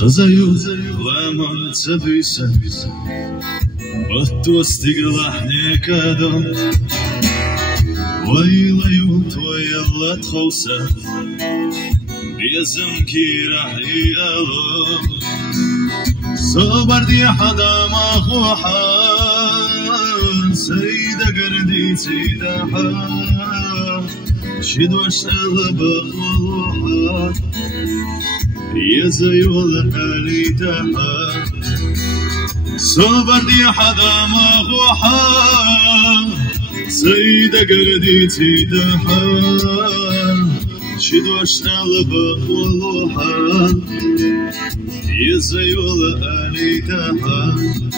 خزيوت وامن تبيسن وتوستيق لحني كادم ويليوت ويلا تخوسه بيزم كي راح يالو صبر دي حدا ما خوحان سيدة قردي سيدة حان شدوش أغبق والوحان يزي والحالي تحان صبر دي حدا ما خوحان سيدة قردي سيدة حان شدوش أغبق والوحان يزي والحالي تحان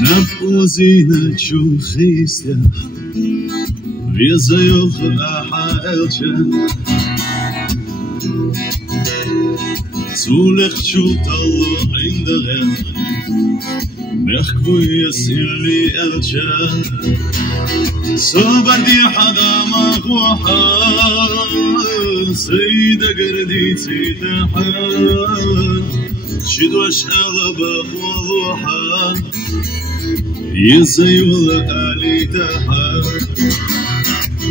نفوزينا شو خيسته يزيوخ أحالجه سولك شو طلو عند غير بيحكوا يسيلي ألجه صبر دي حدا ما خوحان سيدة قردي سيدة حان شدوش أغبق وضوحان يزي والآلي تحان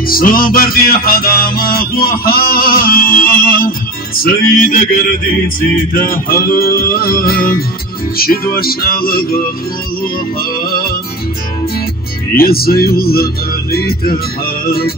صبر دي حدا ما خوحان سيدة قردي سيدة حان شدوش أغبق وضوحان يزي والآلي تحان